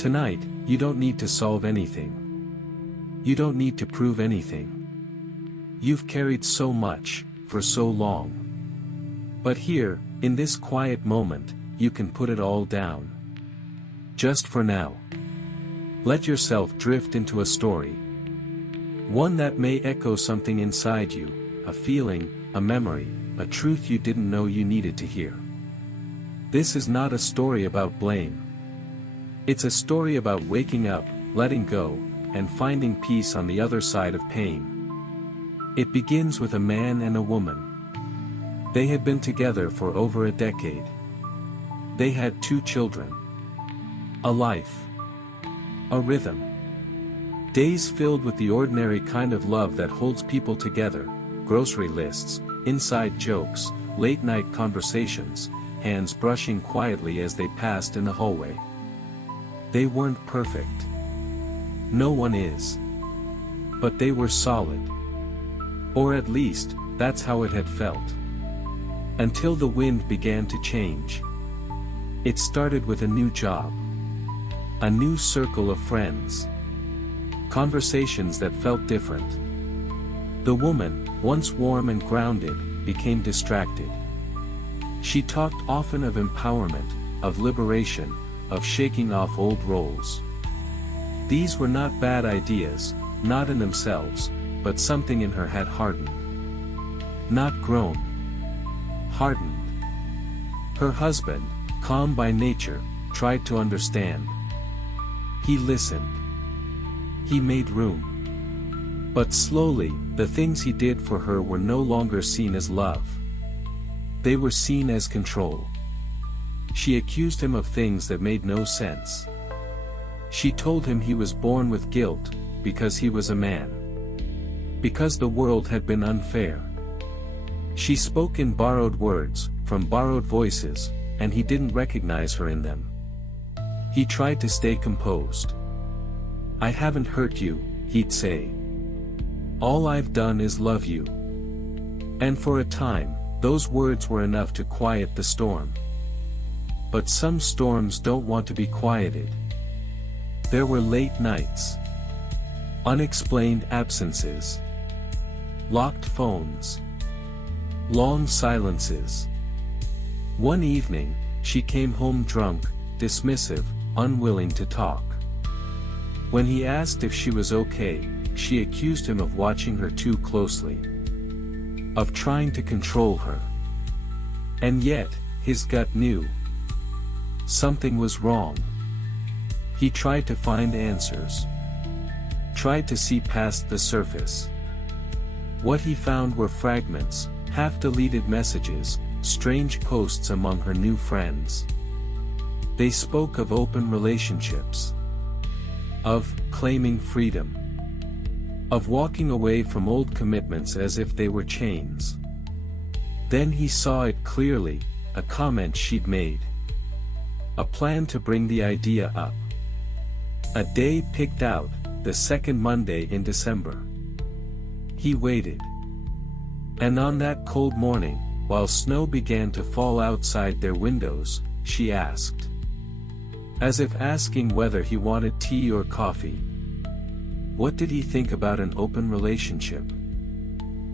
Tonight, you don't need to solve anything. You don't need to prove anything. You've carried so much, for so long. But here, in this quiet moment, you can put it all down. Just for now. Let yourself drift into a story. One that may echo something inside you, a feeling, a memory, a truth you didn't know you needed to hear. This is not a story about blame. It's a story about waking up, letting go, and finding peace on the other side of pain. It begins with a man and a woman. They had been together for over a decade. They had 2 children. A life. A rhythm. Days filled with the ordinary kind of love that holds people together, grocery lists, inside jokes, late-night conversations, hands brushing quietly as they passed in the hallway. They weren't perfect. No one is. But they were solid. Or at least, that's how it had felt. Until the wind began to change. It started with a new job. A new circle of friends. Conversations that felt different. The woman, once warm and grounded, became distracted. She talked often of empowerment, of liberation, of shaking off old roles. These were not bad ideas, not in themselves, but something in her had hardened. Not grown. Hardened. Her husband, calm by nature, tried to understand. He listened. He made room. But slowly, the things he did for her were no longer seen as love. They were seen as control. She accused him of things that made no sense. She told him he was born with guilt, because he was a man. Because the world had been unfair. She spoke in borrowed words, from borrowed voices, and he didn't recognize her in them. He tried to stay composed. "I haven't hurt you," he'd say. "All I've done is love you." And for a time, those words were enough to quiet the storm. But some storms don't want to be quieted. There were late nights. Unexplained absences. Locked phones. Long silences. One evening, she came home drunk, dismissive, unwilling to talk. When he asked if she was okay, she accused him of watching her too closely. Of trying to control her. And yet, his gut knew. Something was wrong. He tried to find answers. Tried to see past the surface. What he found were fragments, half-deleted messages, strange posts among her new friends. They spoke of open relationships. Of claiming freedom. Of walking away from old commitments as if they were chains. Then he saw it clearly, a comment she'd made. A plan to bring the idea up. A day picked out, the second Monday in December. He waited. And on that cold morning, while snow began to fall outside their windows, she asked. As if asking whether he wanted tea or coffee. What did he think about an open relationship?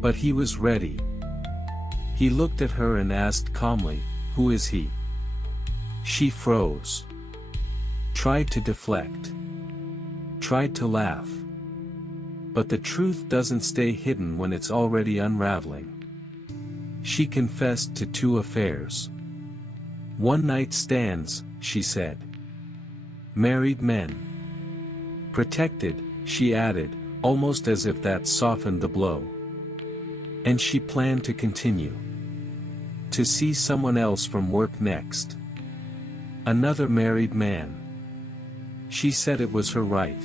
But he was ready. He looked at her and asked calmly, "Who is he?" She froze. Tried to deflect. Tried to laugh. But the truth doesn't stay hidden when it's already unraveling. She confessed to 2 affairs. One-night stands, she said. Married men. Protected, she added, almost as if that softened the blow. And she planned to continue. To see someone else from work next. Another married man. She said it was her right.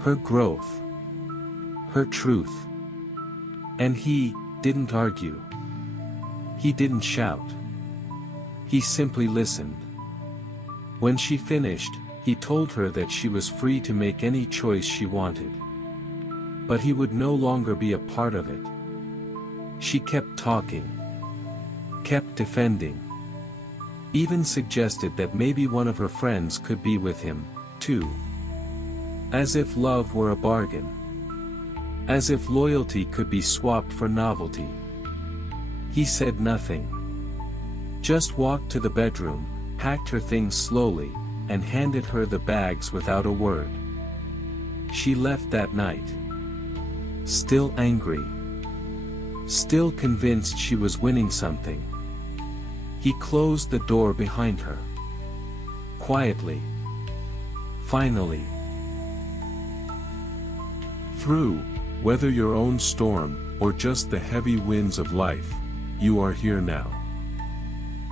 Her growth. Her truth. And he didn't argue. He didn't shout. He simply listened. When she finished, he told her that she was free to make any choice she wanted. But he would no longer be a part of it. She kept talking. Kept defending. Even suggested that maybe one of her friends could be with him, too. As if love were a bargain. As if loyalty could be swapped for novelty. He said nothing. Just walked to the bedroom, packed her things slowly, and handed her the bags without a word. She left that night. Still angry. Still convinced she was winning something. He closed the door behind her. Quietly. Finally. Through, whether your own storm, or just the heavy winds of life, you are here now.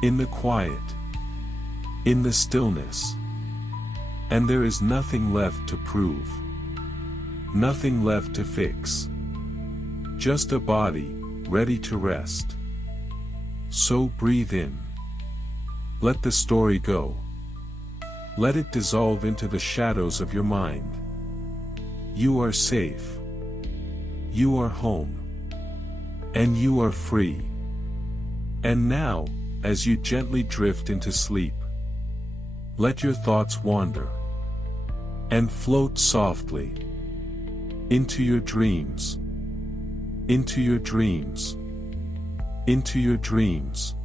In the quiet. In the stillness. And there is nothing left to prove. Nothing left to fix. Just a body, ready to rest. So breathe in. Let the story go. Let it dissolve into the shadows of your mind. You are safe. You are home. And you are free. And now, as you gently drift into sleep, let your thoughts wander. And float softly. Into your dreams. Into your dreams. Into your dreams.